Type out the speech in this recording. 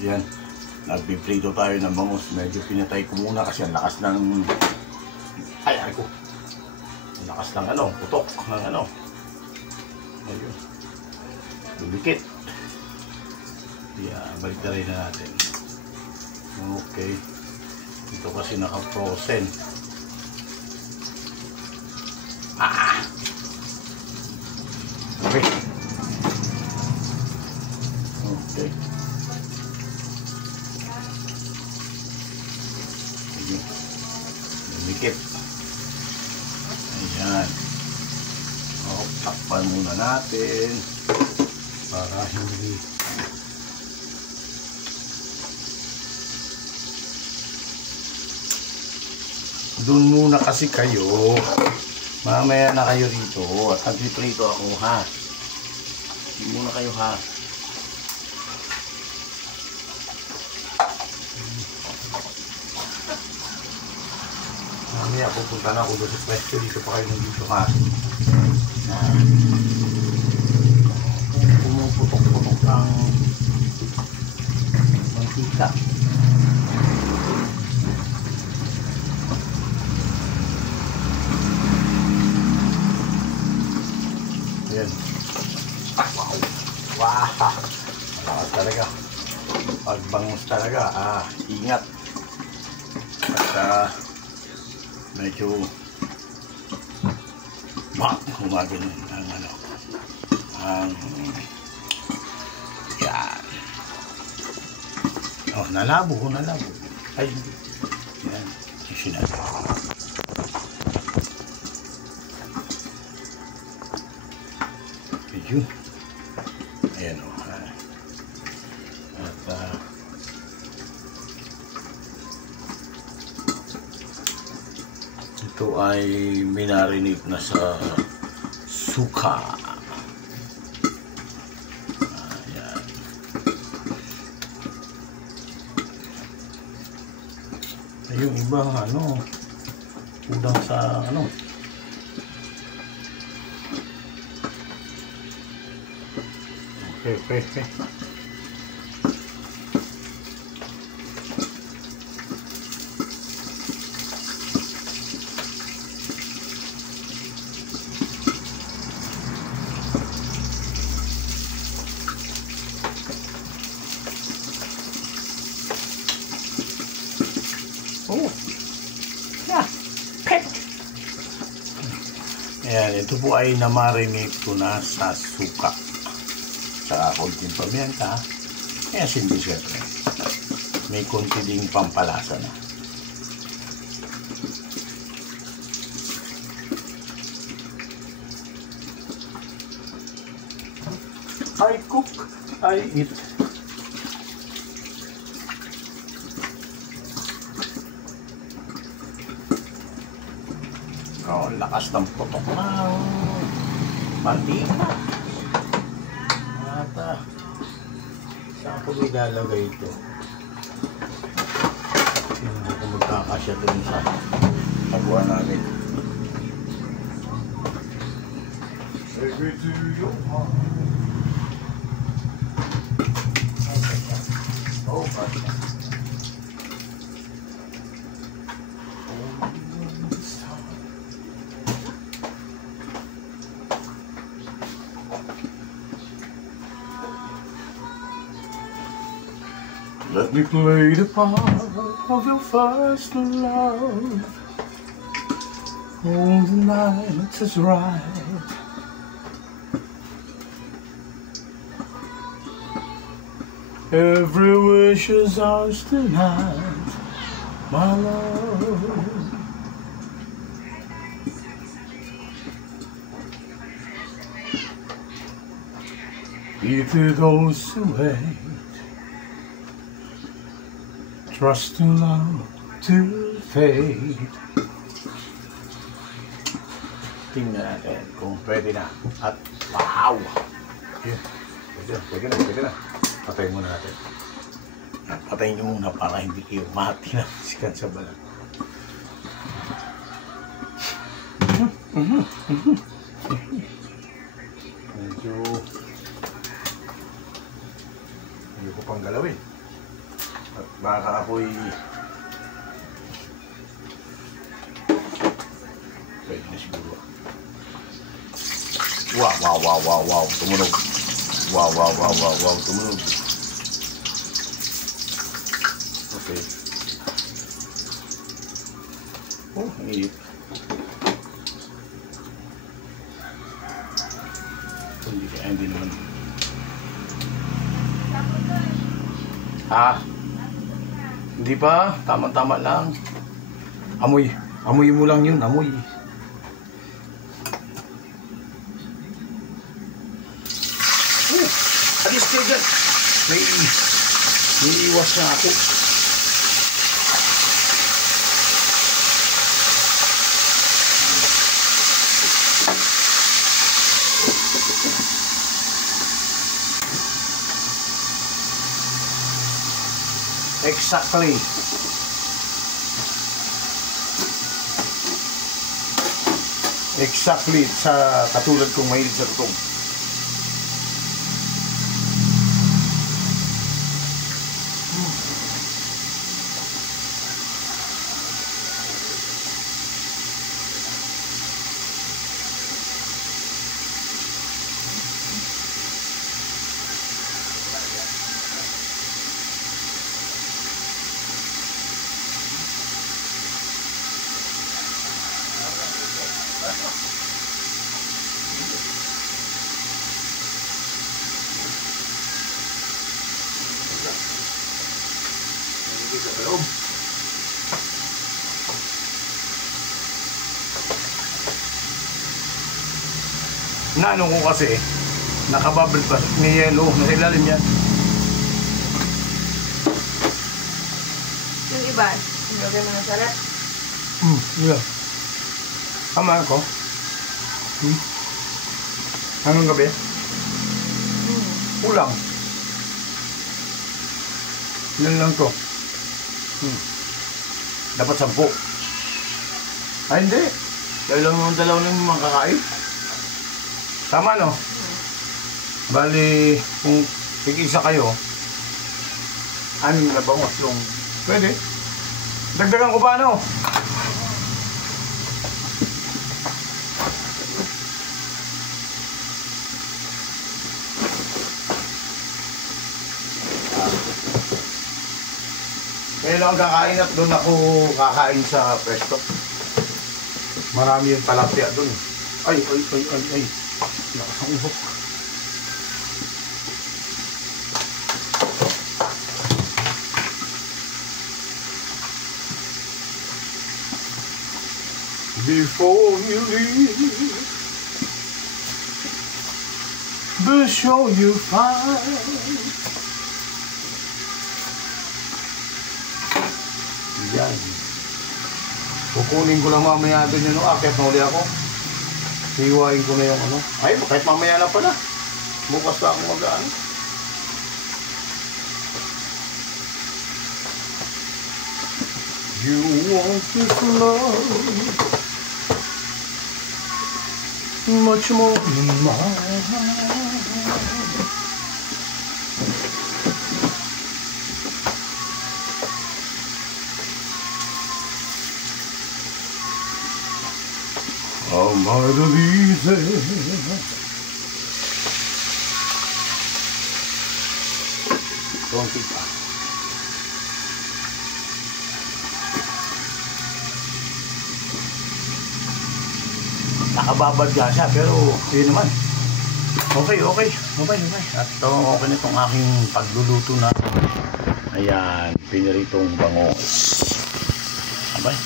Yan. Nagpiprito tayo ng bangus. Medyo pinatay ko muna kasi ang lakas ng... Ay ko. Ang lakas ng putok ng Ayun. Dumikit. Yan, balik na rin natin. Okay. Ito kasi naka-frozen. Okay. Okay. Dumikit. Ayan. Takpan muna natin para hindi doon muna kasi kayo, mamaya na kayo rito at nagpiprito ako ha. Doon muna kayo ha. Mamaya pupunta na ako doon sa pwesto, dito pa kayo nandito ha. Pumuputok-putok ang mantika. Ayan. Wow! Wow! Malakas talaga. Pagbangus talaga. Ingat. At medyo humagin ang yan. Oh, nalabo. Ay, hindi. Yan. Isinasa. Medyo. Ayan o. At ito ay minarinate na sa suka. Ayan. Yung iba kulang sa Okay. Ayan, ito po ay na-marinate ko na sa suka. Sa konting pamienta. Kaya hindi siyempre. May konti ding pampalasa na. I cook, I eat. Oh, lakas ng putok na mantika. At saan ko ilalagay ito? Hindi ko magkakasya dun sa tabuan namin. Take me to your heart. Oh, let me play the part of your first love. All the night is right. Every wish is ours tonight, my love. If it goes away, trust in love to fade. Tingnan natin kung pwede na. At wow! Pwede na. Patayin muna natin. Patayin nyo muna para hindi kayo mati na sikat sa balat. Medyo ko pang galawin. At baka ako'y pwede na siguro. Wow, tumunog. Wow, tumunog. Okay. Oh, ang init. Hindi naman. Hindi pa. Tama-tama lang. Amoy. Amoy mo lang yun. Amoy. Alis kayo dyan. May iwas na ako. Exactly. Exactly sa katulad kong mahilig sa tutong. Sa loob. Naano ko kasi nakabubble pa may yelo nasa ilalim yan. Yung iba, sinugay mo ng salat. Yeah. Tama ako. Anong gabi? Ulang. Ilan lang to? Dapat 10. Ay, hindi. Dahil lang naman dalaw ng mga kakain. Tama, no? Bali, kung tig-isa kayo, 6 na ba? 8. Pwede. Dagdagan ko pa, no? Kaya lang kakain at doon ako kakain sa pwesto. Marami yung talapia doon. Ay. Lakas ang uhok. Before you leave, be sure you find. Yan. Kukunin ko lang mamaya din yung akit na uli ako. Hiwain ko na yung ano. Ay, kahit mamaya na pala. Bukas na akong mag-ano. You want this love much more than mine. Amado dice konti pa. Nakababad nga siya pero yun naman. Okay. At okay na itong aking pagluluto na. Ayan, piniritong bangos. Abay.